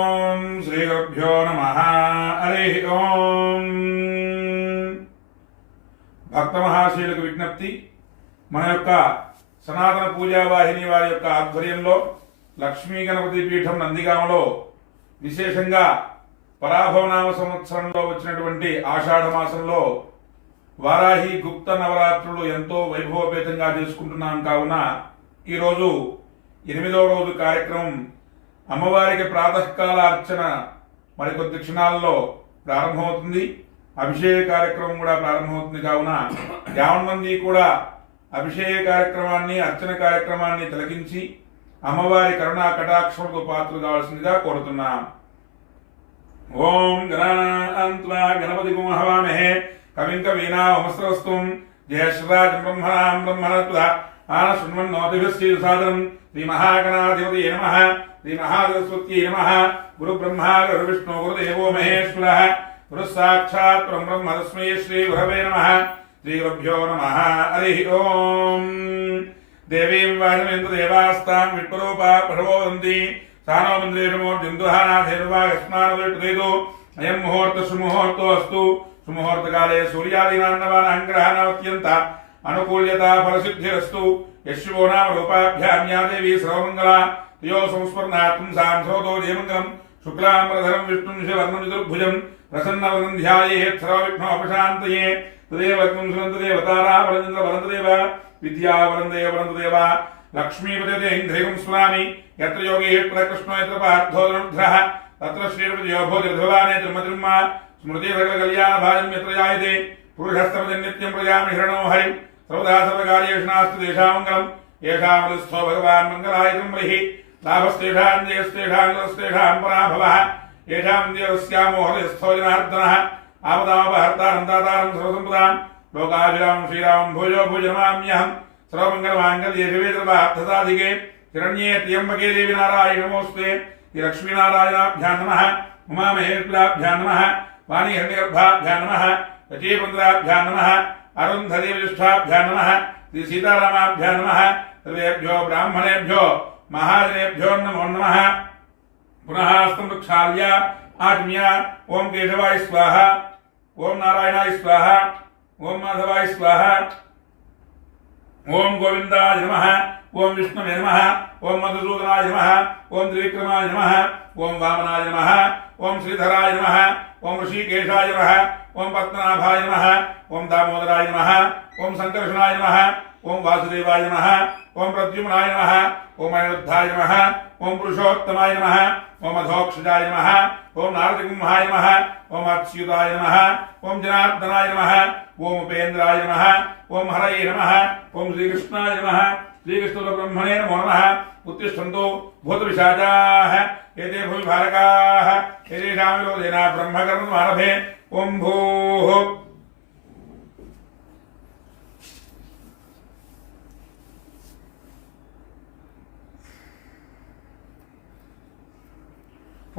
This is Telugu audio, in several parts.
ఓం శ్రీ గురుభ్యో నమః. హరి ఓం. భక్త మహాశయులకు విజ్ఞప్తి. మన యొక్క సనాతన పూజావాహిని వారి యొక్క ఆధ్వర్యంలో లక్ష్మీ గణపతి పీఠం నందిగామలో విశేషంగా పరాభవనామ సంవత్సరంలో వచ్చినటువంటి ఆషాఢ మాసంలో వారాహి గుప్త నవరాత్రులు ఎంతో వైభవపేతంగా చేసుకుంటున్నాం. కావున ఈరోజు 8వ రోజు కార్యక్రమం అమ్మవారికి ప్రాతకాల అర్చన మరికొద్ది క్షణాల్లో ప్రారంభమవుతుంది. అభిషేక కార్యక్రమం కూడా ప్రారంభమవుతుంది. కావున 50 మంది కూడా అభిషేక కార్యక్రమాన్ని అర్చన కార్యక్రమాన్ని తిలకించి అమ్మవారి కరుణా కటాక్షములకు పాత్రలు కావాల్సిందిగా కోరుతున్నాం. ఓం గణాన్త్వా గణపతిం హవామహే కవిం కవీనామస్రవస్తుం జయశ్రీరాజం బ్రహ్మణాం బ్రహ్మణత్వా ఆనశృణ్వన్నోతిభిశ్రీసాదనం శ్రీ మహాగణాధిపతయే నమః. శ్రీ మహాసరస్వత్యై నమః. గురు బ్రహ్మ గురు విష్ణు గురుదేవో మహేశ్వరః. గురు సాక్షాత్ బ్రహ్మ తస్మై శ్రీ గురవే నమః. శ్రీ గురుభ్యో నమః. హరి ఓం. దేవీం వాజమేంద్ర దేవాస్తాం విష్ణురూపా ప్రభవంతి సానో మందిరేణమో జిందుహానాధేర్వాగస్మానవేదో అయం ముహూర్త సుముహూర్తో అస్తు. సుముహూర్తకాలే సూర్యాదీనాన్నవానాంగ్రహాణాత్యంత అనుకూల్యత ఫలసిద్ధిరస్తు. యశ్వో నామ రూపాభ్యాం యా దేవీ సర్వమంగళా త్రియో సంస్మరణాత్మం సాంసోదో జయమంగళం శుక్లాంబరధరం విష్ణుం శివర్ణం చతుర్భుజం ప్రసన్నవదనం ధ్యాయేత్ సర్వవిఘ్నోపశాంతయే. తదేవ సునంతదేవతారా వరంద్ర వరంతదేవ విద్యావరందేవ వరంతదేవ లక్ష్మీపతే ఇంద్రియం స్మరామి. యత్ర యోగేశ్వర కృష్ణో యత్ర పార్థోధనుధ్రః తత్ర శ్రీర్విజయో భూతిర్ధ్రువానే త్రిమతిర్మ స్మృతి సకల కళ్యాణ భాజం యత్ర జాయతే. పురుషస్తమజం నిత్యం ప్రజామి హిరణో హరిం సర్వదా సర్వకార్యేషు నాస్తి దేశామంగళం. ఏషామృస్థో భగవాన్ మంగళాయతం బలిః లాభస్తేషాం జయస్తేషాం జయస్తేషాం పరాభవః. ఏషాం దేవస్యామో హరిస్థో జనార్దనః ఆపదామపహర్తారం దాతారం సర్వసంపదాం లోకాభిరామం శ్రీరామం భూజో భూజనమామ్యహం. సర్వమంగళమాంగళ్యే శివే సర్వార్థసాధికే శరణ్యే త్ర్యంబకే దేవి నారాయణి నమోస్తుతే. శ్రీ లక్ష్మీనారాయణాభ్యాం నమః. ఉమామహేశ్వరాభ్యాం నమః. వాణీహిరణ్యగర్భాభ్యాం నమః. రచీపంద్రాభ్యాం నమః. అరుంధదేవిష్ఠాభ్యాం నమః. శ్రీ సీతారామాభ్యాం నమః. సర్వేభ్యో బ్రాహ్మణేభ్యో మహాజనేభ్యో నమో నమః. పునః హస్తం వృక్షాల్య ఆత్మ్య. ఓం కేశవాయ స్వాహ. ఓం నారాయణాయ స్వాహ. ఓం మాధవాయ స్వాహ. ఓం గోవిందాయ నమః. ఓం విష్ణువే నమః. ఓం మధుసూదనాయ నమః. ఓం త్రివిక్రమాయ నమః. ఓం వామనాయ నమః. ఓం శ్రీధరాయ నమః. ఓం ఋషికేశాయ నమః. ఓం పద్మనాభాయ నమః. ఓం దామోదరాయ నమః. ఓం సంకర్షణాయ నమః. ఓం వాసుదేవాయ నమః. ఓం ప్రద్యుమ్నాయ నమః. ఓం అనిరుద్ధాయ నమః. ఓం పురుషోత్తమాయ నమః. ఓం అధోక్షజాయ నమః. ఓం నారదగుంహాయ నమః. ఓం అచ్యుతాయ నమః. ఓం జనార్దనాయ నమః. ఓం ఉపేంద్రాయ నమః. ఓం హరయే నమః. ఓం శ్రీకృష్ణాయ నమః. శ్రీకృష్ణ బ్రహ్మణే నమో నమః. ఉత్తిష్టంతో భూతపిశాచాః ఏతే భూమి భారకాః ఏతేషాం విరోధేన బ్రహ్మకర్మ ఆరభే. ఓం భూః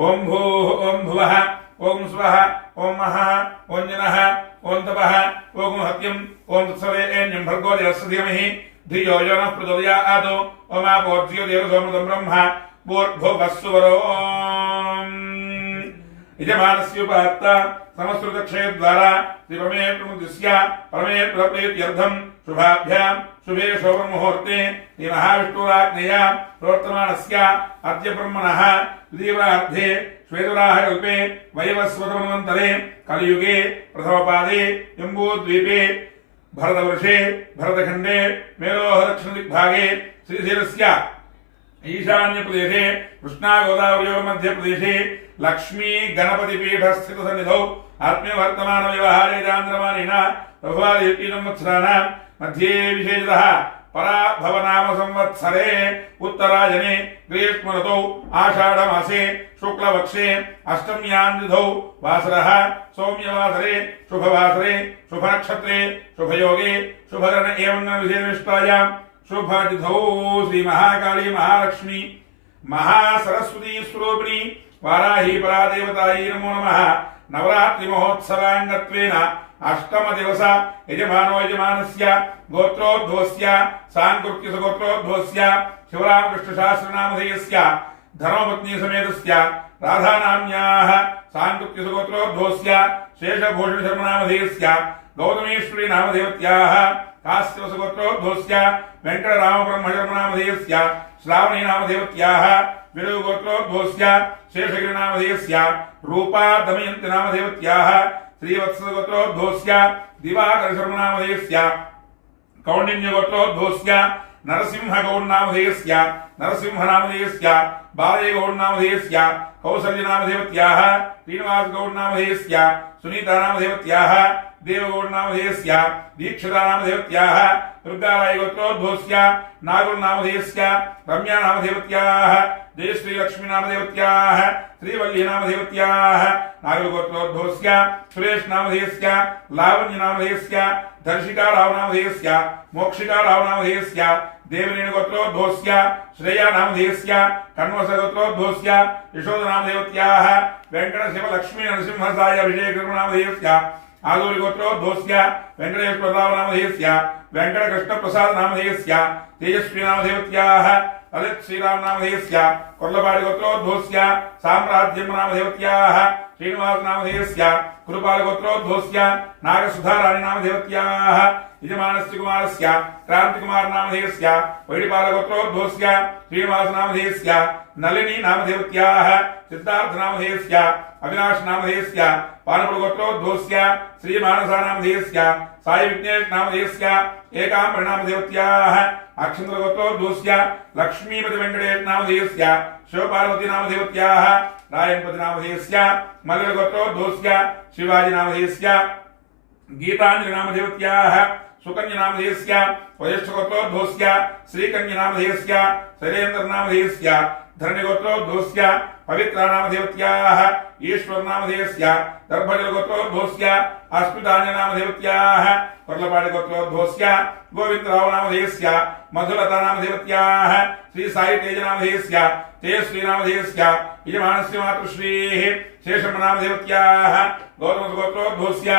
ఓం భూః ఓం భువః ఓం స్వః ఓం మహః ఓం జనః ఓం తపః ఓం హత్యం ఓం తత్సవేన్యం భర్గో దేవస్య ధీమహి ధియో యో నః ప్రచోదయాత్. ఓం ఆపోజ్యో దేవసోమృతం బ్రహ్మ భూర్భువస్సువరో. యజమానస్యోపాత్త సమస్కృతక్షయద్వారా శ్రీపరమే ప్రముద్దిశ్య పరమే ప్రప్రీత్యర్థం శుభాభ్యాం శుభే శోభముహూర్తే శ్రీ మహావిష్ణురాజ్ఞయా ప్రవర్తమానస్య అద్య బ్రహ్మణః ద్వితీయార్ధే శ్వేతవరాహకల్పే వైవస్వతమన్వంతరే కలియుగే ప్రథమపాదే జంబూద్వీపే భరతవర్షే భరతఖండే మేరోహ దక్షిణదిగ్భాగే శ్రీశైలస్య ఈశాన్య ప్రదేశే కృష్ణా గోదావరియో మధ్య ప్రదేశే లక్ష్మీ గణపతి పీఠ స్థిత సన్నిధౌ ఆత్మీయ వర్తమాన వ్యవహారే చాంద్రమానేన ప్రభువాది 18 సంవత్సరాణాం మధ్యే విశేషతః పరాభవనామ సంవత్సరే ఉత్తరాయణే గ్రీష్మఋతౌ ఆషాఢమాసే శుక్లపక్షే అష్టమ్యాం తిథౌ వాసరః సౌమ్యవాసరే శుభవాసరే శుభనక్షత్రే శుభయోగే శుభకరణ ఏవం విశేషనిష్టాయాం శుభతిథౌ శ్రీ మహాకాళీ మహాలక్ష్మి మహాసరస్వతీ స్వరూపిణి వారాహి పరాదేవతాయై నమో నమః. నవరాత్రి మహోత్సవాంగత్వేన అష్టమ దివస యజమానో యజమానస్య గోత్రోద్భవస్య సాంకృత్య గోత్రోద్భవస్య శివరామకృష్ణ శాస్త్రనామధేయస్య धर्मपत्नी समेतस्य राधानाम्याः सांकृत्यसुगोत्रोद्भवस्य शेषभूषणशर्मनामधेयस्य गौतमेश्वरी नामधेवत्याः काश्यपसुगोत्रोद्भवस्य वेङ्कटरामब्रह्मशर्मनामधेयस्य श्रावणी नामधेवत्याः विरुगोत्रोद्भवस्य शेषगिरिनामधेयस्य रूपा दमयन्ति नामधेवत्याः श्रीवत्सगोत्रोद्भवस्य दिवाकरशर्मनामधेयस्य कौण्डिन्यगोत्रोद्भवस्य नरसिंहगौडनामधेयस्य नरसिंहनामधेयस्य बालयगौडनामधेयस्य कौसल्यनामधेवत्याः श्रीनिवासगौडनामधेयस्य सुनीतानामधेवत्याः देवगौडनामधेयस्य दीक्षितानामधेवत्याः दुर्गारायगोत्रोद्भवस्य नागुलनामधेयस्य रम्यानामधेवत्याः जयश्रीलक्ष्मीनामधेवत्याः श्रीवल्लीनामधेवत्याः नागलगोत्रोद्भवस्य सुरेशनामधेयस्य लावण्यनामधेयस्य दर्शिकारावनामधेयस्य मोक्षिकारावनामधेयस्य देवनेनगोत्रोद्भवस्य श्रेयानामधेयस्य कण्वसगोत्रोद्भवस्य यशोदनामधेवत्याः वेङ्कटशिवलक्ष्मीनरसिंहसाय अभिषेकनामधेयस्य आदूरिगोत्रोद्भवस्य वेङ्कटेश्वररावनामधेयस्य वेङ्कटकृष्णप्रसादनामधेयस्य तेजस्वीनामधेवत्याः ललित श्रीरामनामधेयस्य कोर्लपाडिगोत्रोद्भवस्य साम्राज्यमनामधेवत्याः श्रीनिवासनामधेयस्य कुरुपालगोत्रोद्भवस्य नागसुधाराणीनामधेवत्याः यजमानस्य कुमारस्य क्रान्तिकुमारनामधेयस्य वैडिपालगोत्रोद्भवस्य श्रीनिवासनामधेयस्य नलिनीनामधेवत्याः सिद्धार्थनामधेयस्य अविनाशनामधेयस्य पालपुरगोत्रोद्भवस्य श्रीमानसानामधेयस्य साई विघ्नेशनामधेयस्य एकाम्बरनामधेवत्याः अक्षन्द्रगोत्रोद्भवस्य लक्ष्मीपतिवेङ्कटेशनामधेयस्य शिवपार्वतीनामधेवत्याः रायन्पतिनामधेयस्य मल्लगोत्रोद्भवस्य शिवाजीनामधेयस्य गीताञ्जलिनामधेवत्याः सुकन्यनामधेयस्य वैष्ठगोत्रोद्भवस्य श्रीकन्यनामधेयस्य शैलेन्द्रनामधेयस्य धरणिगोत्रोद्भवस्य पवित्रानामधेवत्याः ईश्वरनामधेयस्य दर्भजलगोत्रोद्भवस्य अस्मिताञ्जनामधेवत्याः पर्लपाडिगोत्रोद्भवस्य गोविन्दरावनामधेयस्य मधुलतानामधेवत्याः श्रीसायितेजनामधेयस्य तेजश्रीनामधेयस्य यजमानस्य मातृश्रीः शेषम्मनामधेवत्याः गौतमगोत्रोद्भवस्य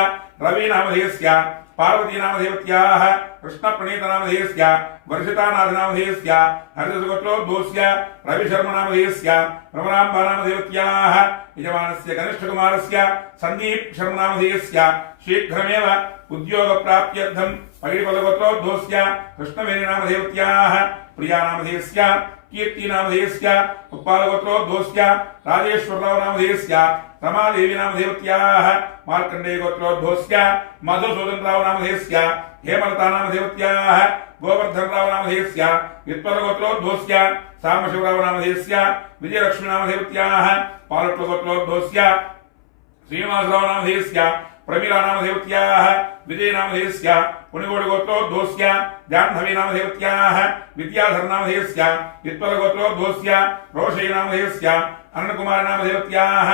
रविनामधेयस्य पार्वतीनामधेवत्याः कृष्णप्रणीतनामधेयस्य वर्षितानाथनामधेयस्य हरिदसगोत्रोद्भवस्य रविशर्मनामधेयस्य भ्रमराम्बानामधेवत्याः यजमानस्य कनिष्ठकुमारस्य सन्दीप शर्मनामधेयस्य शीघ्रमेव उद्योगप्राप्त्यर्थं पगिडिपदगोत्रोद्भवस्य कृष्णवेणीनामधेवत्याः प्रियानामधेयस्य कीर्तिनामधेयस्य उत्पालगोत्रोद्भवस्य राजेश्वररावनामधेयस्य रमादेवीनामधेवत्याः मार्कण्डेयगोत्रोद्भवस्य मधुसूदनरावनामधेयस्य हेमलतानामधेवत्याः गोवर्धनरावनामधेयस्य वित्पलगोत्रोद्भवस्य सामशिवरावनामधेयस्य विजयलक्ष्मीनामधेवत्याः पालट्लगोत्रोद्भवस्य श्रीनिवासरावनामधेयस्य प्रमीलानामधेवत्याः विजयनामधेयस्य पुणिगोडिगोत्रोद्भवस्य जाह्नवीनामधेवत्याः विद्याधरनामधेयस्य वित्पलगोत्रोद्भवस्य रोषयनामधेयस्य अन्नकुमारनामधेवत्याः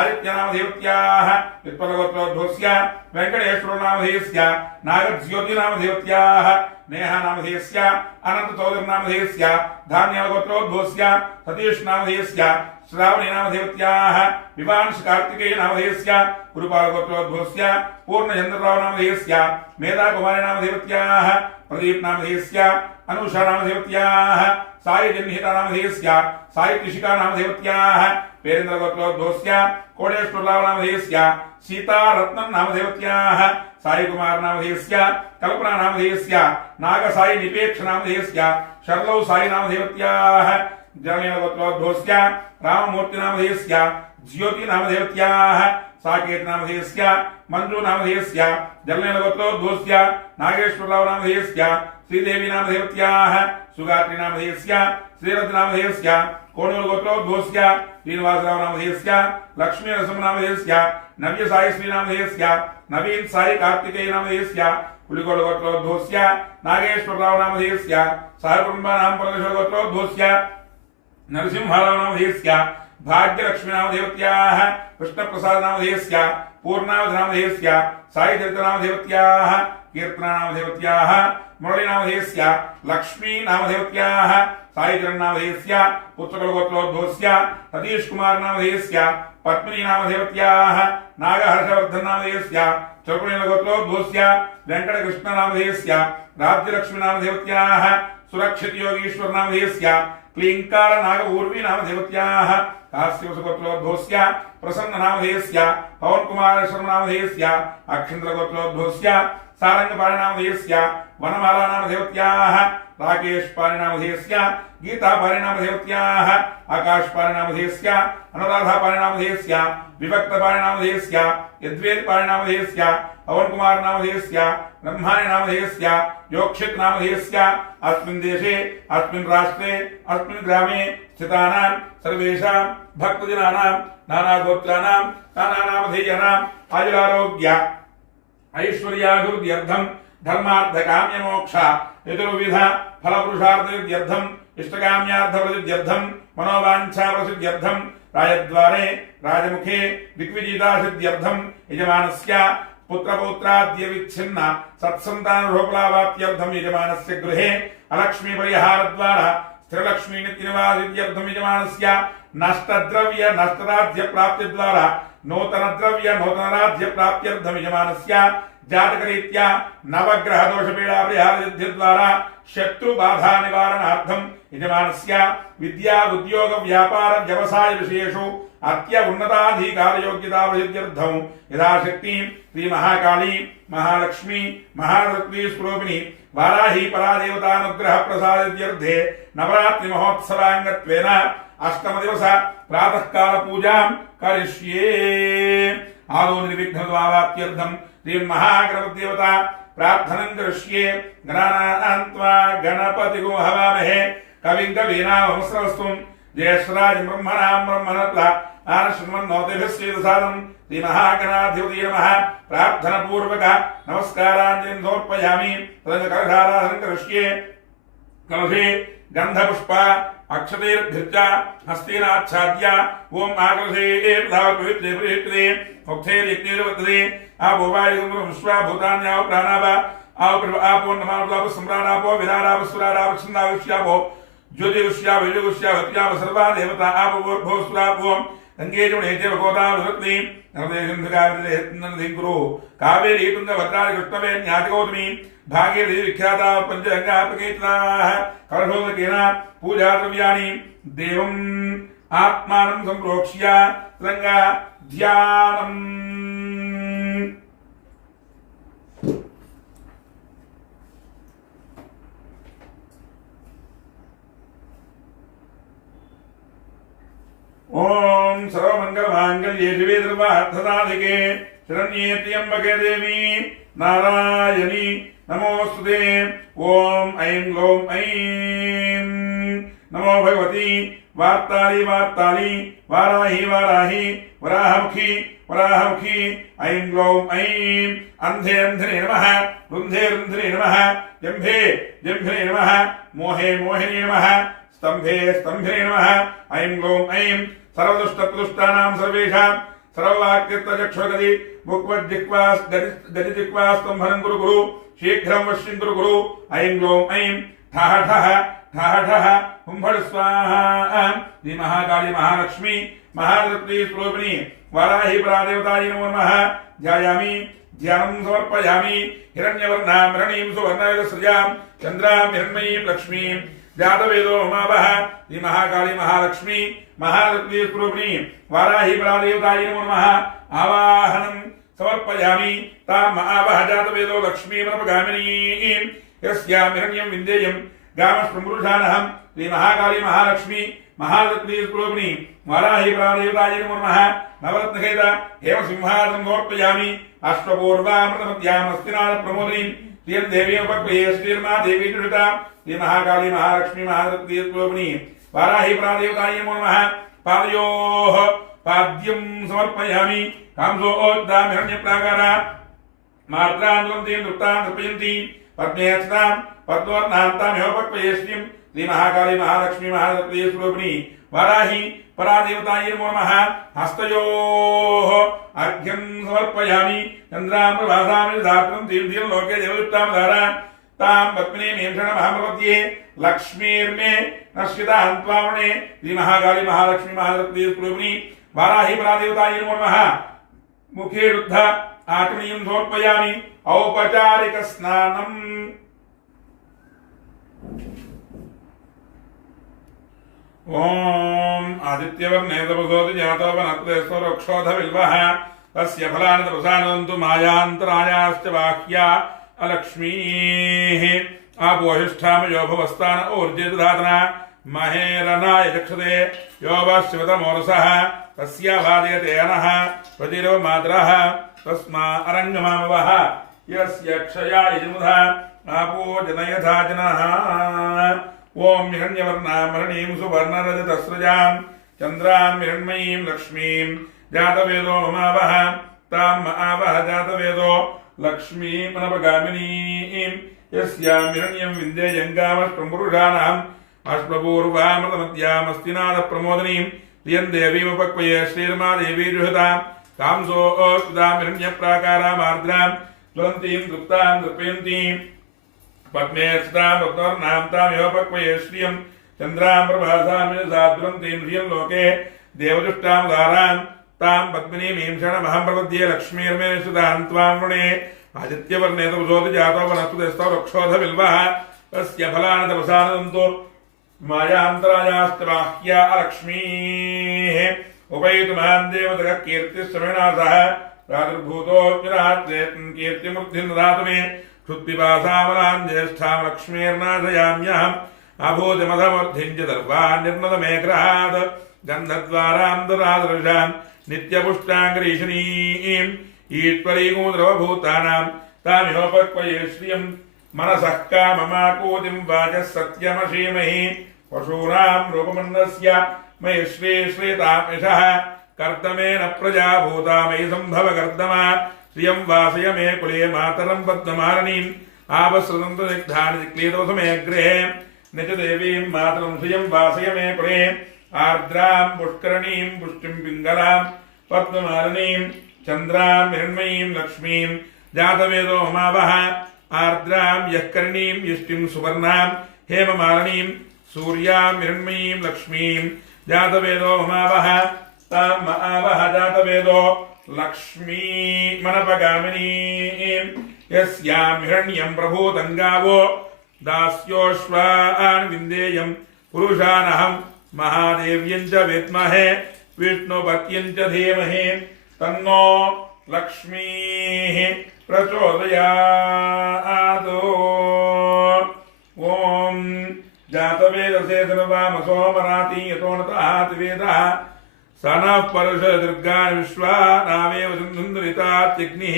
आदित्यनामधेवत्याः वित्पलगोत्रोद्भवस्य वेङ्कटेश्वरनामधेयस्य नागज्योतिनामधेवत्याः नेहानामधेयस्य अनन्तचौधरनामधेयस्य धान्यगोत्रोद्भवस्य सतीशनामधेयस्य श्रावणीनामधेवत्याः विवांशकार्तिकेयनामधेयस्य गुरुपालगोत्रोद्भवस्य पूर्णचन्द्ररावनामधेयस्य मेधाकुमारीनामधेवत्याः प्रदीपनामधेयस्य अनुषानामधेवत्याः सायजन्निहितानामधेयस्य सायिकृषिकानामधेवत्याः पेरेन्द्रगोत्रोद्भवस्य कोडेश्वररावनामधेयस्य सीतारत्ननामधेवत्याः सायिकुमारनामधेयस्य कल्पनानामधेयस्य नागसायिनिपेक्षनामधेयस्य शर्लौ सायिनामधेवत्याः जननीयगोत्रोद्भवस्य राममूर्तिनामधेयस्य ज्योतिनामधेवत्याः साकेतनामधेयस्य मञ्जुनामधेयस्य जलनीयगोत्रोद्भवस्य नागेश्वररावनामधेयस्य श्रीदेवीनामधेवत्याः सुगात्रीनामधेयस्य श्रीरथनामधेयस्य कोणूरुगोत्रोद्भवस्य श्रीनिवासरावनामधेयस्य लक्ष्मीनरसिंहनामधेयस्य नव्यसायिश्रीनामधेयस्य नवीन साई कार्तिकेयनामधेयस्य पुलिगोडगोत्रोद्भवस्य नागेश्वररावनामधेयस्य सहकुटुम्बानामपरमेश्वरगोत्रोद्भवस्य नरसिंहरावनामधेयस्य भाग्यलक्ष्मीनामधेवत्याः कृष्णप्रसादनामधेयस्य पूर्णावधनामधेयस्य सायिचरितनामधेवत्याः कीर्तनानामधेवत्याः मुरळीनामधेयस्य लक्ष्मीनामधेवत्याः सायिचरन्नामधेयस्य पुत्रकुलगोत्रोद्भवस्य सतीशकुमारनामधेयस्य पद्मिनीनामधेवत्याः नागहर्षवर्धननामधेयस्य चौकुणीलगोत्रोद्भवस्य वेङ्कटकृष्णनामधेयस्य राज्यलक्ष्मीनामधेवत्याः सुरक्षित योगीश्वर नामधेयस्य क्लींकार नागपूर्वी नामधेवत्याः काश्यपसुगोत्रोद्भवस्य प्रसन्न नामधेयस्य पवन कुमार शर्मा नामधेयस्य अक्षेन्द्र गोत्रोद्भवस्य सारंगपाणि नामधेयस्य वनमाला नामधेवत्याः राकेश पाणि नामधेयस्य गीता पाणि नामधेवत्याः आकाश पाणि नामधेयस्य अनुराधा पाणि नामधेयस्य विभक्त पाणि नामधेयस्य यद्वेद पाणि नामधेयस्य पवन कुमार नामधेयस्य ब्रह्माणि नामधेयस्य योक्षित नामधेयस्य अस्मिन् देशे अस्मिन् राष्ट्रे अस्मिन् ग्रामे स्थितानां सर्वेषां भक्तजनानां नानागोत्राणां नानानामधेयानाम् आयुरारोग्य ऐश्वर्याभिवृद्ध्यर्थं धर्मार्थ काम्य मोक्ष चतुर्विध फलपुरुषार्थसिद्ध्यर्थं इष्टकाम्यार्थप्रसिद्ध्यर्थं मनोवाञ्छाप्रसिद्ध्यर्थं राजद्वारे राजमुखे दिग्विजितासिद्ध्यर्थं यजमानस्य पुत्रपौत्राद्य विच्छिन्न सत्सन्तानरूपलाभाप्त्यर्थं यजमानस्य गृहे अलक्ष्मी परिहारद्वारा स्थिरलक्ष्मी नित्यनिवासित्यर्थं यजमानस्य नष्टद्रव्य नष्टराज्य प्राप्तिद्वारा नूतनद्रव्य नूतनराज्य प्राप्त्यर्थं यजमानस्य जातकरीत्या नवग्रह दोषपीडा परिहारसिद्धिद्वारा शत्रु बाधा निवारणार्थं यजमानस्य विद्या उद्योग व्यापार व्यवसाय विषयेषु अत्य उन्नताधिकार योग्यता प्रसिद्ध्यर्थं यथाशक्ति श्री महाकाली महालक्ष्मी महारत्नी स्वरूपिणी वाराही परादेवतानुग्रह प्रसादित्यर्थे नवरात्रि महोत्सवांगत्वेन अष्टम दिवस प्रातः काल पूजां करिष्ये। आदौ निर्विघ्नत्वाप्त्यर्थं श्री महागणपति देवता प्रार्थनं करिष्ये। गणानान्त्वा गणपतिगुं हवामहे कविं कवीनामस्रवस्तुं ज्येष्ठराज ब्रह्मणां ब्रह्मणत्वा आनशृण्वन्नोतिभिस्वेदसादं श्री महागणाधिपति नमः। प्रार्थना पूर्वक नमस्काराञ्जलिं समर्पयामि। तदनन्तरं करिष्ये। कलशे गन्धपुष्प अक्षतेर्भृत्य हस्तेनाच्छाद्य ओम आकलशे पवित्रे पवित्रे मुक्तेर्यज्ञेर्वर्तते आपो वायुं विश्वाभूतान्याव प्राणाव आपो नमावलाप सम्राणापो विराराप सुराराप छन्दाविष्यापो ज्योतिविष्याप विजयविष्याप हत्याप सर्वा देवता आपो भोस्वापो गंगेजुणेते भगवता विभक्ति नर्मदे सिन्धुकाविदे नन्दिकुरु कावेरी तुंगभद्राणि कृष्णवे न्यातिगौतमी भागीरथी विख्याता पंचगंगा प्रकीर्तनाः कलशोदकेन पूजा द्रव्याणि देवम् आत्मानं संप्रोक्ष्य गंगा ध्यानम्। ओम सर्वमंगलमांगल्ये शिवे सर्वार्थसाधिके शरण्ये त्र्यंबके देवी नारायणी नमोस्तुते। ओम ऐं ग्लौं ऐं नमो भगवती वार्ताली वार्ताली वाराही वाराही वराहमुखी वराहमुखी ऐं ग्लौं ऐं अंधे अंधने नमः रुन्धे रुन्धने नमः जम्भे जम्भिने नमः मोहे मोहिने नमः स्तंभे स्तंभिने नमः ऐं ग्लौं ऐं सर्वदुष्टप्रदुष्टानां सर्वेषां सर्ववाक्यत्वचक्षुर्गति मुक्वज्जिह्वास गदिजिह्वास्तंभनं कुरु कुरु शीघ्रं वश्यं कुरु कुरु ऐं ग्लौं ऐं ठः ठः ठः ठः हुंफट् स्वाहा। श्री महाकाली महालक्ष्मी महारत्नी स्वरूपिणी वाराही परादेवतायै नमो नमः। ध्यायामि ध्यानं समर्पयामि। हिरण्यवर्णां हिरण्यं सुवर्णयुगसृजां चन्द्रां हिरण्मयीं लक्ष्मीं जातवेदो ममावः। श्री महाकाली महालक्ष्मी महारत्नी स्वरूपिणी वाराही परादेवतायै नमो नमः। आवाहनं समर्पयामि। ताम् आवाह जातवेदो लक्ष्मीमनपगामिनीं यस्यां हिरण्यं विन्देयं गामस्पृमृषानहं। श्री महाकाली महालक्ष्मी महारत्नी स्वरूपिणी वाराही परादेवतायै नमो नमः। नवरत्नखेत हेमसिंहासनं समर्पयामि। अष्टपूर्वामृतमध्यां हस्तिनाथप्रमोदिनीं श्रियं देवीमुपक्रिये श्रीर्मा देवी दुषिता। श्री महाकाली महालक्ष्मी महारत्नी स्वरूपिणी वाराही परादेवतायै नमो नमः। पादयोः पाद्यं समर्पयामि। कांसोद्दां हिरण्यप्राकारा मात्रां द्वन्द्वीं नृत्तां नृपयन्ती पद्मेस्तां पद्मवर्णान्तां हेमोपक्रिये श्रीं श्री महाकाली महालक्ष्मी महारत्नी स्वरूपिणी वाराही परादेवतायै नमो नमः। हस्तयोः अर्घ्यं समर्पयामि। चन्द्रां प्रभासां धात्रं तीर्थं लोके देवदुष्टां धारां तां पद्मिनीं हेमशरणमहमप्रपद्ये। लक्ष्मीर्मे नश्यतां त्वामणे। श्री महाकाली महालक्ष्मी महारत्नी स्वरूपिणी वाराही परादेवतायै नमो नमः। मुखे शुद्ध आचमनीयं समर्पयामि। औपचारिक स्नानम् ఓం ఆదిత్యవర్ణే తపసోతి జాతో వనత్రేశ్వరక్షోధవిల్వః తస్య ఫలాని తపసానంతు మాయాంతరాయాశ్చ బాహ్యా అలక్ష్మీః ఆపోహిష్ఠామయో భవస్థాన ఊర్జితధాతన మహేరనాయ చక్షతే యో వశ్వతమోరసః తస్య వాదయతే అనః ప్రతిరో మాతరః తస్మా అరంగమామవః యస్య క్షయా యజముధా ఆపో జనయథా జనః ఓం హిరణ్యవర్ణామరణీం సువర్ణరజతస్రజాం చంద్రాం హిరణ్మయీం లక్ష్మీం జాతవేదో మమావహ తాం మహావహ జాతవేదో లక్ష్మీమనపగామినీం యస్యాం హిరణ్యం విందేయంగామష్టం పురుషాణాం అశ్వపూర్వామృతమద్యామస్తినాద ప్రమోదనీం ధియం దేవీముపక్వయే శ్రీర్మా దేవీ జుహతాం కాంసోస్తుదాం హిరణ్యప్రాకారామార్ద్రాం జ్వలంతీం తృప్తాం తృపయంతీం పద్మే స్థాం రత్నవర్ణాం తాం యోపక్వయే శ్రియం చంద్రాం ప్రభాసామిసాద్వంతీం శ్రియం లోకే దేవదుష్టాం దారాం తాం పద్మినీమీం శరణమహం ప్రపద్యే లక్ష్మీర్మే సుధాం త్వాం వృణే ఆదిత్యవర్ణే తపసోతి జాతో వనస్పతిస్థో రక్షోధ బిల్వః తస్య ఫలాని తపసానంతో మాయాంతరాయాశ్చ బాహ్యా అలక్ష్మీః ఉపైతుమాన్ దేవతః కీర్తిశ్రవణాసః రాజర్భూతోऽగ్నిరాత్రేత్ం కీర్తిమూర్తిం దదాతు మే క్షుత్పిపాసామలాం జ్యేష్ఠాం లక్ష్మీర్నాశయామ్యహం అభూతిమధమూర్ధిం చ దర్వాన్ నిర్మదమేగ్రహాత్ గంధద్వారాం దరాదృశాం నిత్యపుష్టాంగరీషణీం ఈశ్వరీగోద్రవభూతానాం తామిహోపక్వయే శ్రియం మనసః కామమాకూతిం వాచः సత్యమసీమహి పశూనాం రూపమన్నస్య మయి శ్రీతామిషః కర్దమేన ప్రజాభూతా మయి సంభవ కర్దమా శ్రియం వాసయ మే కులే మాతరం పద్మమారణీం ఆపసృతంతదిగ్ధాని క్లీదోసమేగ్రే నిజ దేవీం మాతరం శ్రియం వాసయ మే కులే ఆర్ద్రాం పుష్కరణీం పుష్టిం పింగళాం పద్మమారణీం చంద్రాం హిరణ్మయీం లక్ష్మీం జాతవేదో మమావహ ఆర్ద్రాం యఃకరణీం యష్టిం సువర్ణాం హేమమారణీం సూర్యాం హిరణ్మయీం లక్ష్మీం జాతవేదో మమావహ తాం మహావహ జాతవేదో లక్ష్మీ మనపగామినీం యస్యాం హిరణ్యం ప్రభూతం గావో దాస్యోశ్వాన్ విందేయం పురుషానహం మహాదేవ్యం చ విద్మహే విష్ణుపత్యం చ ధీమహి తన్నో లక్ష్మీ ప్రచోదయాత్. ఓం జాతవేదసే ధనువామసో మరాతి యతోనతాత్ వేదః సనః పరుష దుర్గాన్ విశ్వా నావేవ సింధుందరితాత్యగ్నిః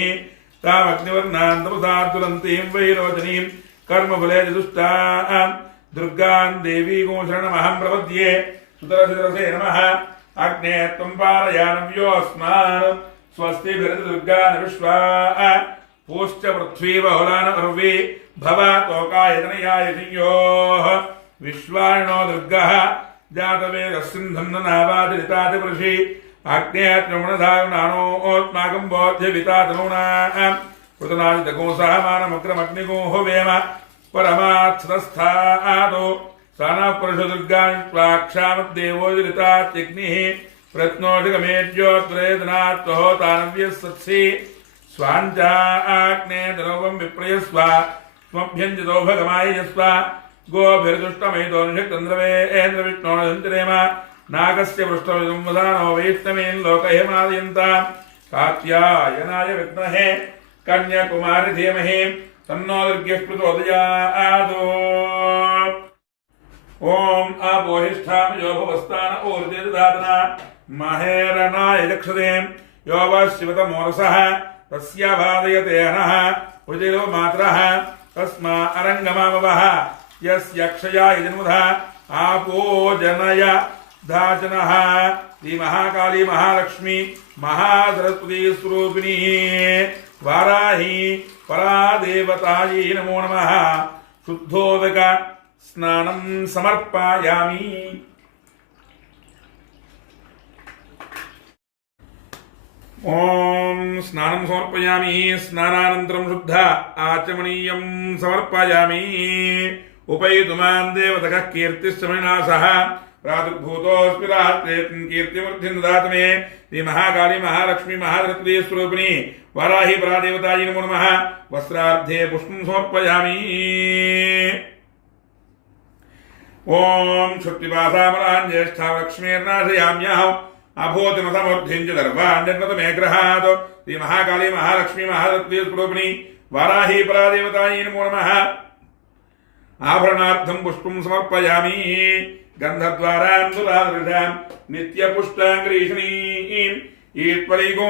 తామగ్నివర్ణాన్ తపసాద్దులంతీం వైరోచనీం కర్మఫలే చతుష్టాం దుర్గాన్ దేవీగో శరణమహం ప్రపద్యే. సుతరసిరసే నమః అగ్నే త్వం పారయానవ్యోऽస్మాన్ స్వస్తిభిరతి దుర్గాన్ విశ్వా పూశ్చ పృథ్వీ బహుళాన్ అర్వే భవతోకాయతనయాయ సింయోః విశ్వాణో దుర్గః జాతవేదస్సింధం నావాదిరితాదిపురుషి ఆగ్నేయత్రముణధారుణానోస్మాకం బోధ్యవితాతనూనాం పృతనాదితకోసహమానమగ్రమగ్నిగోహ వేమ పరమాత్స్థాదో సనః పురుషదుర్గాన్ స్వాక్షామద్దేవోదిరితాత్యగ్నిః ప్రత్నోషికమేజ్యోత్రేదనాత్వహోతానవ్యస్సత్సి స్వాంచాగ్నే తనోవం విప్రయస్వ స్మభ్యంజితోభగమాయస్వ గోభిర్దుష్టమయితో నిషక్తంద్రవేంద్ర విష్ణోనంతిరేమ నాగస్య పృష్ఠవిదం వదానో వైష్ణవేన్ లోకహేమాదయంతాం కాత్యాయనాయ విద్మహే కన్యాకుమారి ధీమహి తన్నో దుర్గః ప్రచోదయాత్. ఓం ఆపోహిష్ఠామయో భవస్థాన ఊర్జితధాతన మహేరనాయ చక్షతే యో వశ్వతమోరసః తస్య వాదయతే అనః ప్రతిరో మాతరః తస్మా అరంగమామవః యస్య క్షయా యజన్మధా ఆపో జనయ దాచనః. శ్రీ మహాకాళీ మహాలక్ష్మి మహాసరస్వతీ స్వరూపిణీ వారాహి పరాదేవతాయై నమో నమః. శుద్ధోదక స్నానం సమర్పయామి. ఓం స్నానం సమర్పయామి. స్నానానంతరం శుద్ధ ఆచమనీయం సమర్పయామి. ఉపైతుమాన్ దేవతః కీర్తిశ్చమనాసః ప్రాదుర్భూతోऽస్మి రాత్రేత్ం కీర్తిమూర్తిం దదాతు మే. శ్రీ మహాకాళీ మహాలక్ష్మి మహాసరస్వతీ స్వరూపిణి వారాహి పరాదేవతాయై నమో నమః. వస్త్రార్థే పుష్పం సమర్పయామి. ఓం శుక్తిపాసామలాన్ జ్యేష్ఠా లక్ష్మీర్నాశయామ్యాహం అభూతిమతమూర్ధించ గర్భాండన్మతమేగ్రహాత్ శ్రీ మహాకాళీ మహాలక్ష్మీ మహారత్నస్వరూపిణి వారాహీ పరాదేవతాయై నమో నమః. ఆభరణార్థం పుష్పం సమర్పయామి. గంధద్వారాందురాదృశాం నిత్యపుష్టాంగ్రీషణీం ఈత్వరైకో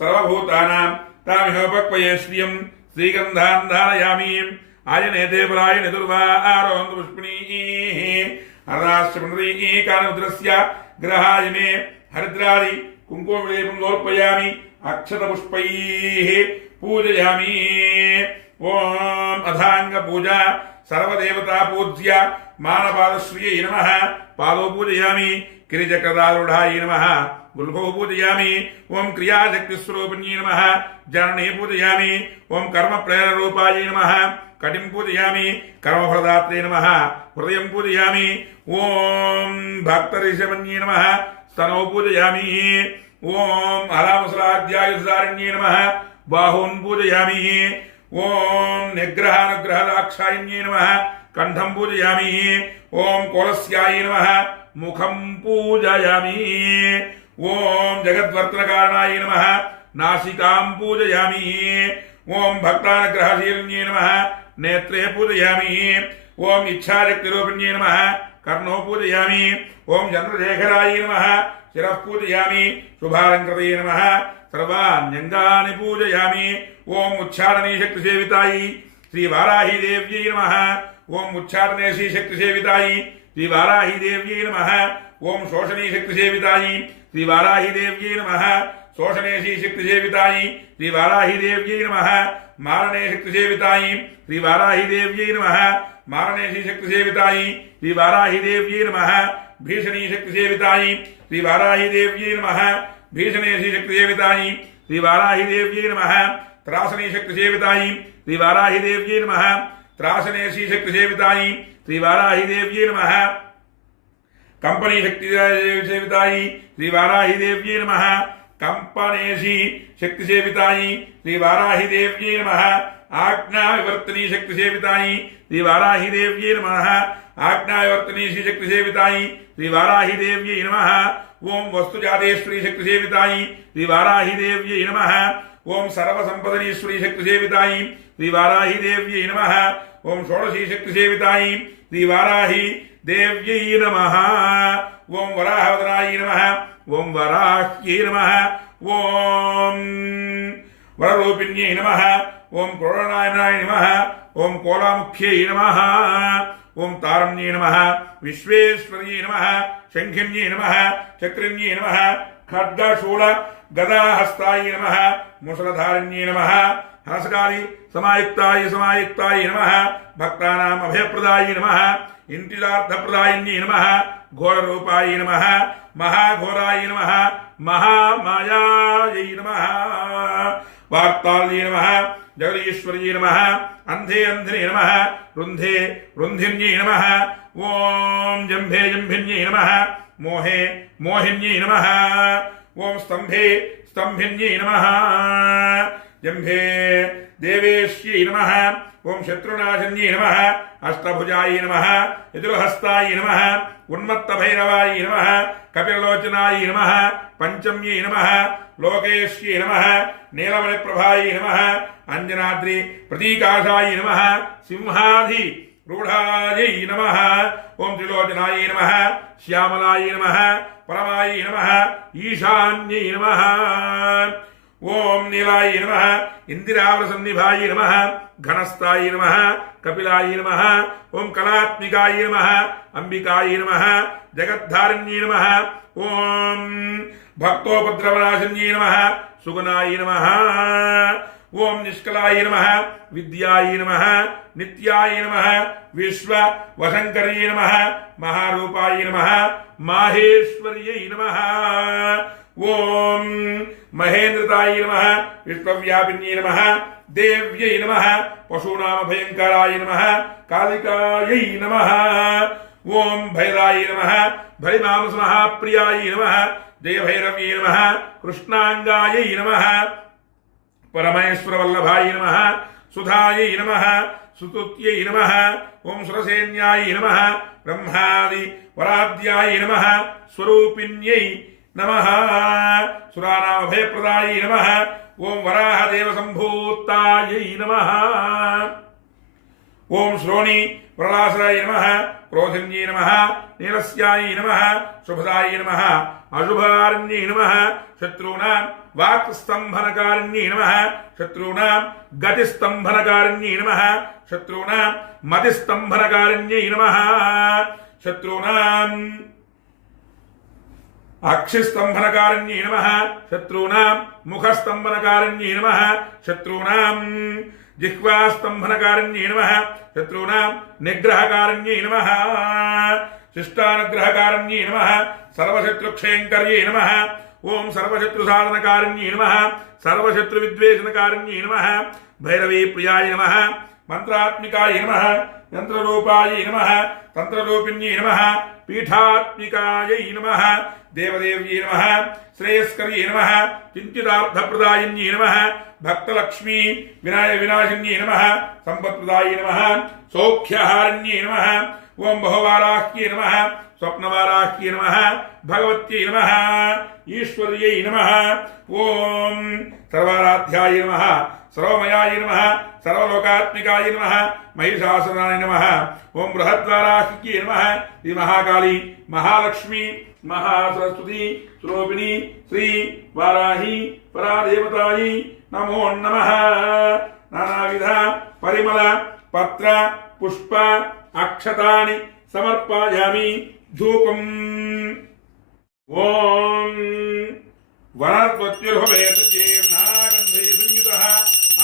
సర్వభూతానాం తామిహోపక్వయే శ్రియం శ్రీగంధాన్ ధారయామి. ఆయనేతే పరాయణ దుర్వారోంతు పుష్పిణీ హరాశ్చపుండరీ కారముద్రస్య గ్రహాయనే హరిద్రాది కుంకుమవిలేపం సమర్పయామి. అక్షతపుష్పైః పూజయామి. ఓం అథాంగ పూజ సర్వదేవతా పూజ్య మానపాదశ్రియై నమః. పాదో పూజయామి. గిరిచక్రదారుఢాయ నమః. గుల్భో పూజయామి. ఓం క్రియాశక్తిస్వరూపిణ్యై నమః. జననీ పూజయామి. ఓం కర్మప్రేరరూపాయ నమః. కటిం పూజయామి. కర్మఫలదాత్రే నమః. హృదయం పూజయామి. ఓం భక్తరిషమన్యై నమః. స్తనో పూజయామి. ఓం హలాముసలాధ్యాయుధారణ్యై నమః. బాహూన్ పూజయామి. ఓం నిగ్రహానుగ్రహదాక్షాయిన్యై నమః. కంఠం పూజయామి. ఓం కోలస్యాయ నమః. ముఖం పూజయామి. ఓం జగద్వర్తనకారణాయ నమః. నాసికాం పూజయామి. ఓం భక్తానుగ్రహశీలిన్యై నమః. నేత్రే పూజయామి. ఓం ఇచ్ఛాశక్తిరూపిణ్యై నమః. కర్ణో పూజయామి. ఓం చంద్రశేఖరాయ నమః. శిరః పూజయామి. శుభాలంకృతే నమః. సర్వాణ్యంగాని పూజయామి. ఓం ఉచ్చారణీ శక్తి సేవితాయి శ్రీ వారాహి దేవ్యై నమః. ఓం ఉచ్చారణేశీ శక్తి సేవితాయి శ్రీ వారాహి దేవ్యై నమః. ఓం శోషణీ శక్తి సేవితాయి శ్రీ వారాహి దేవ్యై నమః. శోషణేశీ శక్తి సేవితాయి శ్రీ వారాహి దేవ్యై నమః. మారణే శక్తి సేవితాయి శ్రీ వారాహి దేవ్యై నమః. మారణేశీ శక్తి సేవితాయి శ్రీ వారాహి దేవ్యై నమః. భీషణీ శక్తి సేవితాయి శ్రీ వారాహి దేవ్యై నమః. భీషణేశీ శక్తి సేవితాయి శ్రీ వారాహి దేవ్యై నమః. త్రాసనీ శక్తి సేవితాయి శ్రీ వారాహి దేవ్యై నమః. త్రాసనేశీ శక్తి సేవితాయి శ్రీ వారాహి దేవ్యై నమః. కంపనీ శక్తి సేవితాయి శ్రీ వారాహి దేవ్యై నమః. కంపనేశీ శక్తి సేవితాయి శ్రీ వారాహి దేవ్యై నమః. ఆజ్ఞా వివర్తనీ శక్తి సేవితాయి శ్రీ వారాహి దేవ్యై నమః. ఆజ్ఞా వివర్తనీ శక్తి సేవితాయి శ్రీ వారాహి దేవ్యై నమః. ఓం వస్తుజాతేశ్వరీ శక్తి సేవితాయి శ్రీ వారాహి దేవ్యై నమః. ఓం సర్వసంపదనీశ్వరీ శక్తి సేవితాయి శ్రీ వారాహి దేవ్యై నమః. ఓం షోడశీ శక్తి సేవితాయి శ్రీ వారాహి దేవ్యై నమః. ఓం వరాహవదనాయ నమః. ఓం వరాహ్యై నమః. ఓం వరరూపిణ్యై నమః. ఓం క్రోడనాయనాయ నమః. ఓం కోలాముఖ్యై నమః. ఓం తారణ్యై నమః. విశ్వేశ్వర్యై నమః. శంఖిన్యై నమః. చక్రిన్యై నమః. ఖడ్గశూల గదాహస్తాయ నమః. ముసలధారిణ్యై నమః. హస్కాలి సమాయుక్తాయ నమః. భక్తానాం అభయప్రదాయ నమః. ఇంటిదార్థప్రదాయిన్యై నమః. ఘోరరూపాయ నమః. మహాఘోరాయ నమః. మహామాయాయై నమః. వార్తాల్యై నమః. జగదీశ్వర్యై నమః. అంధే అంధినే నమః. రుంధే రుంధిన్యై నమః. ఓం జంభే జంభిన్యై నమః. మోహే మోహిన్యై నమః. ఓం స్తంభే స్తంభిన్యై నమః. జంభే దేవేశ్యై నమః. ఓం శత్రునాశన్యై నమః. అష్టభుజాయ నమః. యజుర్హస్తాయ నమః. ఉన్మత్తభైరవాయ నమః. కపిలలోచనాయ నమః. పంచమ్యై నమః. లోకేశ్యై నమః. నీలమణిప్రభాయ నమః. అంజనాద్రి ప్రతీకాశాయ నమః. సింహాధి రూఢాయై నమః. ఓం త్రిలోచనాయ నమః. శ్యామలాయ నమః. పరమాయ నమః. ఈశాన్యై నమః. ఓం నీలాయ నమః. ఇందిరావరసన్నిభాయ నమః. ఘనస్థాయ నమః. కపిలాయ నమః. ఓం కళాత్మికాయ నమః. అంబికాయ నమః. జగద్ధారిణ్యై నమః. ఓం భక్తోపద్రవనాశన్యై నమః. సుగుణాయ నమః. ఓం నిష్కలాయ నమః. విద్యాయ నమః. నిత్యాయ నమః. విశ్వ వశంకర్యై నమః. మహారూపాయ నమః. మాహేశ్వర్యై నమః. ఓం మహేంద్రతాయ నమః. విశ్వవ్యాపిన్యై నమః. దేవ్యై నమః. పశూనామభయంకరాయ నమః. కాళికాయై నమః. ఓం భైరాయ నమః. భైమాంసమహాప్రియాయ నమః. జయభైరవ్యై నమః. కృష్ణాంగాయై నమః. పరమేశ్వరవల్లభాయ నమః. సుధాయై నమః. सुतुत्यै नमः ओम सुरसेन्याय नमः ब्रह्मादि वराद्याय नमः स्वरूपिण्यै नमः सुरानाम भयप्रदायै नमः ओम वराहदेव संभूतायै नमः ओम श्रोणी प्रलासाय नमः क्रोधिन्यै नमः नीलस्याय नमः शुभदाय नमः अशुभारण्यै नमः शत्रूणां वाक्स्तंभनकारिण्यै नमः शत्रूणां गतिस्तंभनकारिण्यै नमः शत्रूणां मतिस्तंभनकारिण्यै नमः शत्रूणां अक्षिस्तंभनकारिण्यै नमः शत्रूणां मुखस्तंभनकारिण्यै नमः शत्रूणां जिह्वास्तंभनकारिण्यै नमः शत्रूणां निग्रहकारिण्यै नमः शिष्टानुग्रहकारिण्यै नमः सर्वशत्रुक्षयङ्कर्यै नमः ओम सर्वशत्रुसाधनकारिण्यै नमः सर्वशत्रुविद्वेषणकारिण्यै नमः भैरवी प्रियाय नमः मंत्रात्मिकाय नमः यंत्ररूपाय नमः तंत्ररूपिण्यै नमः पीठात्मिकायै नमः देवदेव्यै नमः श्रेयस्कर्यै नमः किंचिदार्थप्रदायिन्यै नमः भक्तलक्ष्मी विनाशिन्यै नमः संपत्प्रदायै नमः सौख्यहारिण्यै नमः ओम बहुवाराह्यै नमः स्वप्नवाराह्यै नमः भगवत्यै नमः ईश्वर्यै नमः ओम सर्वाराध्याय नमः सर्वमयाय नमः सर्वलोकात्मिकाय नमः महिषासुराय नमः ओम बृहद्वाराह्यै नमः श्री महाकाली महालक्ष्मी महासरस्वती स्वरूपिणी श्री वाराही परादेवतायै नमो नमः नानाविध परिमल पत्र पुष्प अक्षतानि समर्पयामि धूपम् ओम वनस्पत्युर्भवेत् संयुतः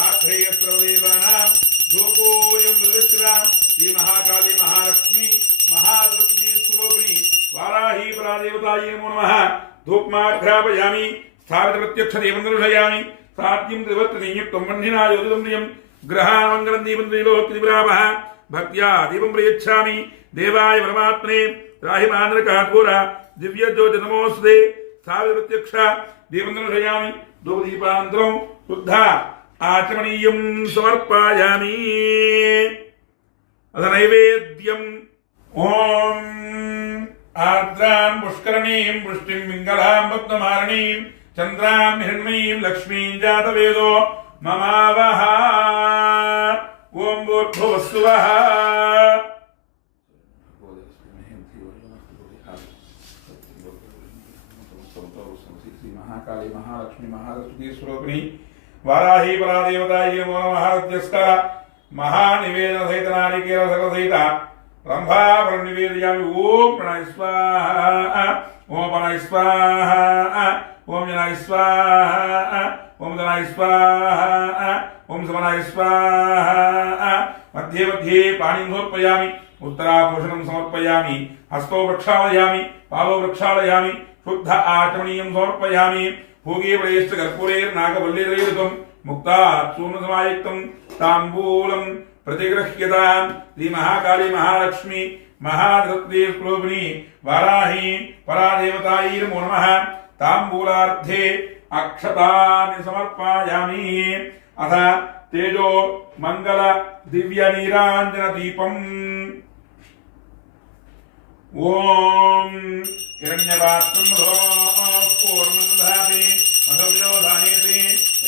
आत्रेयस्रवदेवानां धूपोऽयं मृगशिरा श्री महाकाली महालक्ष्मी महासरस्वती स्वरूपिणी वाराही परादेवतायै नमो नमः धूपमाघ्रापयामि स्थापित प्रत्यक्ष देवं दर्शयामि सात्यं त्रिवत्नियुक्तं वह्निना योदितं प्रियं ग्रहामङ्गलं दीपं त्रैलोक्यदिव्रावः भक्त्या दीपं प्रयच्छामि देवाय परमात्मने त्राहि महानरकाघोरा दिव्य ज्योति नमोस्तुते स्थापित प्रत्यक्ष देवं दर्शयामि धूपदीपान्तरं शुद्ध आचमनीयं समर्पयामि अथ नैवेद्यम् ओम आर्द्रां पुष्करणीं पुष्टिं मिङ्गलां भक्तमारणीं चन्द्रां हिरण्मयीं लक्ष्मीं जातवेदो ममावः ओम भूर्भुवस्सुवः महाकाली महालक्ष्मी महासरस्वती स्वरूपिणी वाराही परादेवतायै नमो नमः महानिवेदन सहित नारिकेल सकलसहित रंभा निवेदयामि ओम प्रणय स्वाहा ओम प्रणय स्वाहा ओम जनाय स्वाहा ओम जनाय स्वाहा ओम समनाय स्वाहा मध्ये मध्ये पाणिं समर्पयामि उत्तराभूषणं समर्पयामि हस्तो प्रक्षालयामि पादौ प्रक्षालयामि शुद्ध आचमनीयं समर्पयामि भोगे प्रयश्च कर्पूरेर्नागवल्लीरयुतं मुक्ताचूर्णसमायुक्तं ताम्बूलं प्रतिगृह्यतां श्री महाकाली महालक्ष्मी महाधृती स्वरूपिणी वाराही परादेवतायै नमो नमः ताम्बूलार्थे अक्षतानि समर्पयामि अथ तेजो मंगल दिव्य नीरांजन दीपम् ओम हिरण्यपात्रं पूर्णं दधाति मधव्यो धानेति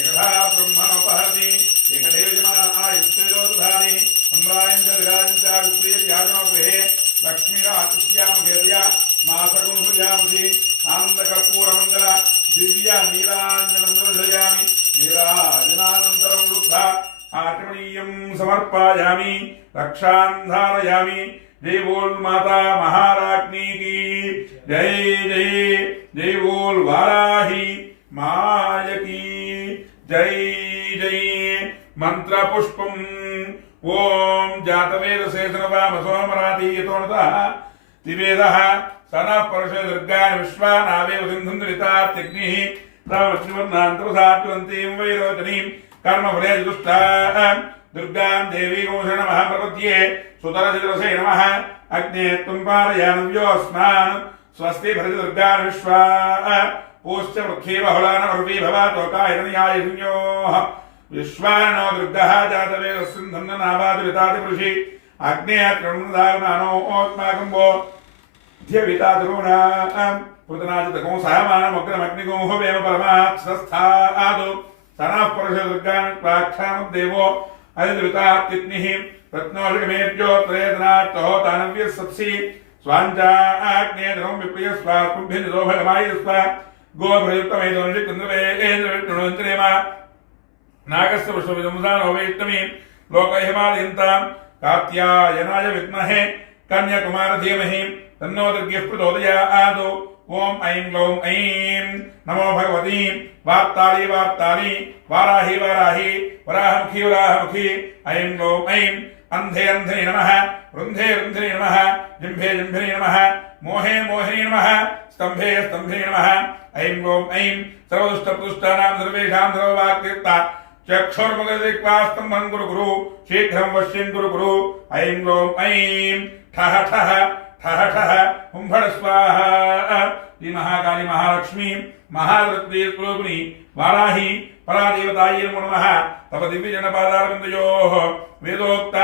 एकधा ब्रह्मणोपहति एकदेवजमायुष्यो दधाति सम्रायं च विराजं च विश्वेर्याजनगृहे लक्ष्मीराकृत्यामघेर्या मासकुंसुजामसि आनन्दकर्पूरमङ्गल दिव्य नीराञ्जनं दर्शयामि नीराजनानन्तरं वृद्धा आचमनीयं समर्पयामि रक्षां धारयामि जय बोल माता महाराज्ञी की जय जय जय बोल वाराही माय की जय जय मंत्र पुष्पम ओम जातवेद शेषनवामसोमराति यतोनतः तिवेदः सनः परशे दुर्गान् विश्वानावेव सिन्धुन्दरितात्यग्निः तवश्रीवर्णान्तरसात्वन्तीं वैरोचनीं कर्मफले दुष्टां दुर्गां देवी गोषणमः प्रपद्ये सुतरसिरसे नमः अग्ने त्वं पारयानव्योऽस्मान् स्वस्ति भरति दुर्गान् विश्वा पूश्च वृक्षे बहुलान उर्वी भवातोकायतनयाय संयोः విశ్వానో దుర్గః జాతవేదస్సుంధన్ననావాదివితాదివృషి అగ్నేయత్రముదాగమానోస్మాకంబో ధ్యవితాద్రోణాం పుతనాజితకం సహమానమగ్రమగ్నిగో వేమ పరమాత్సస్థాదు సనః పురుష దుర్గాక్షామదేవో అదివితాత్తిగ్నిః రత్నోషకమేర్జోత్రేతనాత్తో దానవ్యసత్సి స్వాంచాగ్నేయధనం విప్రియ స్వాకుంభినిదో భగమాయస్వ గోభృయుక్తమైదోనిషి కుంద్రవేంద్రేమ నాగస్య పుష్పవిదంసానో వైష్ణవి లోకహిమాలయంతాం కాత్యాయనాయ విద్మహే కన్యాకుమార ధీమహి తన్నో దుర్గః ప్రచోదయాత్ ఓం ఐం గ్లౌం ఐం నమో భగవతి వార్తాళి వార్తాళి వారాహి వారాహి వరాహముఖి వరాహముఖి ఐం గ్లౌం ఐం అంధే అంధే నమః వృంధే వృంధే నమః జింభే జింభే నమః మోహే మోహిని నమః స్తంభే స్తంభే నమః ఐం గ్లౌం ఐం సర్వదుష్టపుష్టానాం సర్వేషాం సర్వవాక్యక్త చక్షుర్ముఖదిక్వాస్తంభం గురు గురు శీఘ్రం వశ్యం గురు గురు ఐం గ్లౌం ఐం ఠహ ఠహ ठह ठह हुंभड़ स्वाहा श्री महाकाली महालक्ष्मी महालक्ष्मी स्वरूपिणी वाराही परादेवतायै नमो नमः तव दिव्य जनपादारविन्दयोः वेदोक्त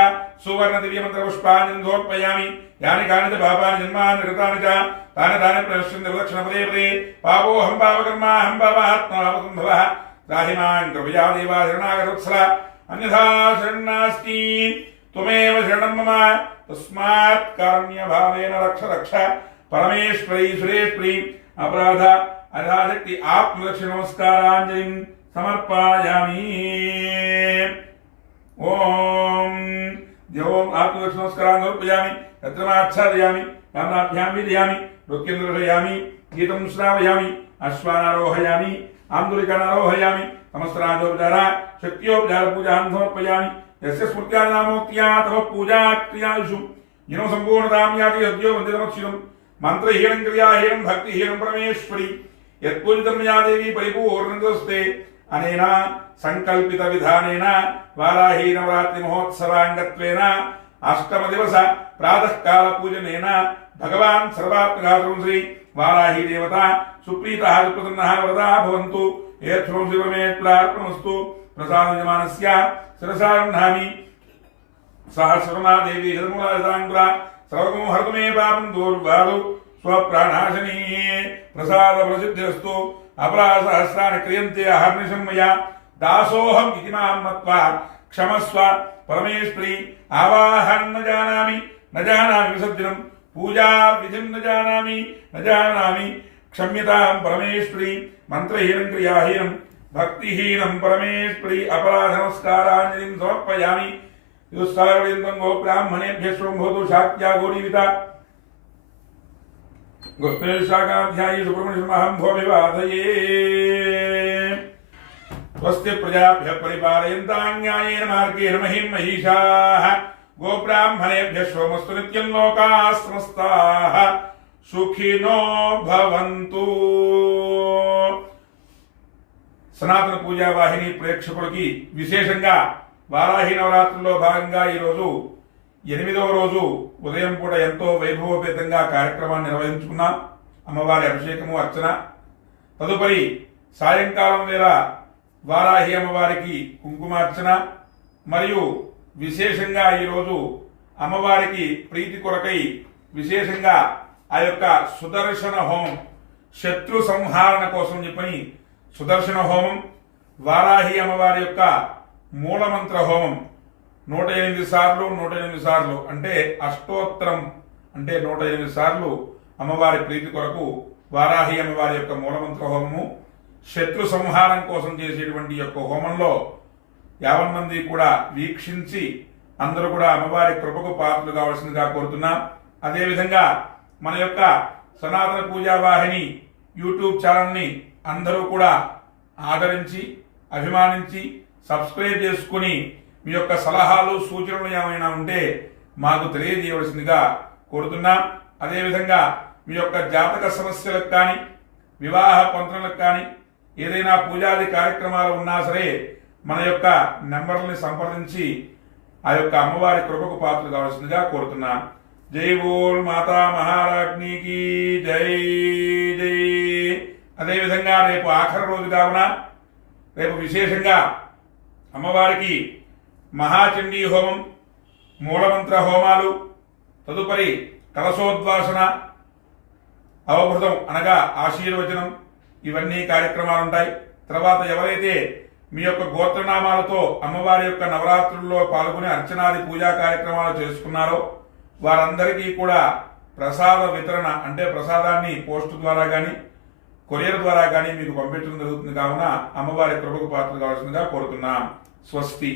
सुवर्ण दिव्य मंत्र पुष्पाणि समर्पयामि यानि कानि च पापानि जन्मानि कृतानि च तानि तानि प्रणश्यन्ति प्रदक्षिण पदे पदे पापोऽहं पापकर्माहं पापात्मा पापसम्भवः त्राहि मां कृपया देवा शरणागतवत्सल अन्यथा शरणं नास्ति त्वमेव शरणं मम तस्मात् कारुण्य भावेन रक्ष रक्ष परमेश्वरी सुरेश्वरी अपराध अराशक्ति आत्मरक्ष नमस्कारांजलिं समर्पयामि ओम देवों आत्मरक्ष नमस्कारान् समर्पयामि तत्रमाच्छादयामि कामनाभ्यां विदयामि लोक्येन्द्रयामि गीतं श्रावयामि अश्वानारोहयामि आन्दोलिकानारोहयामि समस्तराजोपचार शक्त्योपचार पूजां समर्पयामि यस्य स्मृत्यानामोक्त्या तव पूजा क्रियासु येनो संपूर्णतां याति यद्यो वन्दितमक्षिणं मन्त्रहीनं क्रियाहीनं भक्तिहीनं परमेश्वरी यत्पूजितं या देवी परिपूर्णतस्ते अनेन संकल्पितविधानेन वाराही नवरात्रि महोत्सवाङ्गत्वेन अष्टमदिवस प्रातःकालपूजनेन भगवान् सर्वात्मकः श्री वाराही देवता सुप्रीतः सुप्रसन्नः वरदः भवन्तु एतत् श्रीपरमेश्वरार्पणमस्तु प्रसादयमानस्य शिरसागृह्णामि सहस्रमा देवी धर्मराजांग्रा सर्वगुं हरतु मे पापं दूर्वादु स्वप्राणाशनी प्रसाद प्रसिद्धिरस्तु अपराध सहस्राणि क्रियन्ते अहर्निशं मया दासोऽहम् इति मां मत्वा क्षमस्व परमेश्वरी आवाहनं न जानामि विसर्जनं पूजा विधिं न जानामि क्षम्यतां परमेश्वरी मन्त्रहीनं क्रियाहीनं भक्तिहीनं परमेश्वरी अपराध नमस्कारांजलिं समर्पयामि युस्सारवेन्दं गो ब्राह्मणेभ्यः शुभोतु शाक्या गौरीविता गोस्मेशाकाध्यायी सुब्रह्मण्यमहं भोविवादये स्वस्ति प्रजाभ्यः परिपालयन्तां न्यायेन मार्गेण महिं महिषाः गोब्राह्मणेभ्यः शुभमस्तु नित्यं लोकाः समस्ताः सुखिनो भवन्तु। సనాతన పూజా వాహిని ప్రేక్షకులకి విశేషంగా వారాహి నవరాత్రుల్లో భాగంగా ఈరోజు 8వ రోజు ఉదయం పూట ఎంతో వైభవోపేతంగా కార్యక్రమాన్ని నిర్వహించుకున్నాం. అమ్మవారి అభిషేకము అర్చన తదుపరి సాయంకాలం వేళ వారాహి అమ్మవారికి కుంకుమార్చన మరియు విశేషంగా ఈరోజు అమ్మవారికి ప్రీతి కొరకై విశేషంగా ఆ యొక్క సుదర్శన హోమం శత్రు సంహారణ కోసం చెప్పని సుదర్శన హోమం వారాహి అమ్మవారి యొక్క మూలమంత్ర హోమం 108 సార్లు అంటే అష్టోత్తరం అంటే 108 సార్లు అమ్మవారి ప్రీతి కొరకు వారాహి అమ్మవారి యొక్క మూలమంత్ర హోమము శత్రు సంహారం కోసం చేసేటువంటి యొక్క హోమంలో 50 మంది కూడా వీక్షించి అందరూ కూడా అమ్మవారి కృపకు పాత్రలు కావాల్సిందిగా కోరుతున్నా. అదేవిధంగా మన యొక్క సనాతన పూజా వాహిని యూట్యూబ్ ఛానల్ని అందరూ కూడా ఆదరించి అభిమానించి సబ్స్క్రైబ్ చేసుకుని మీ యొక్క సలహాలు సూచనలు ఏమైనా ఉంటే మాకు తెలియజేయవలసిందిగా కోరుతున్నా. అదేవిధంగా మీ యొక్క జాతక సమస్యలకు కానీ వివాహ పంత్రులకు కానీ ఏదైనా పూజాది కార్యక్రమాలు ఉన్నా సరే మన యొక్క నెంబర్ని సంప్రదించి ఆ యొక్క అమ్మవారి కృపకు పాత్రలు కావాల్సిందిగా కోరుతున్నా. జై బోల్ మాతా మహారాజ్ఞికి జై జై. అదేవిధంగా రేపు ఆఖరి రోజు కావున రేపు విశేషంగా అమ్మవారికి మహాచండీ హోమం, మూలమంత్ర హోమాలు, తదుపరి కలశోద్వాసన, అవభృతం అనగా ఆశీర్వచనం, ఇవన్నీ కార్యక్రమాలు ఉంటాయి. తర్వాత ఎవరైతే మీ యొక్క గోత్రనామాలతో అమ్మవారి యొక్క నవరాత్రుల్లో పాల్గొని అర్చనాది పూజా కార్యక్రమాలు చేసుకున్నారో వారందరికీ కూడా ప్రసాద వితరణ అంటే ప్రసాదాన్ని పోస్ట్ ద్వారా కానీ కొరియర్ ద్వారా కానీ మీకు పంపించడం జరుగుతుంది. కావున అమ్మవారి కృపకు పాత్ర కావాల్సిందిగా కోరుతున్నాం. స్వస్తి.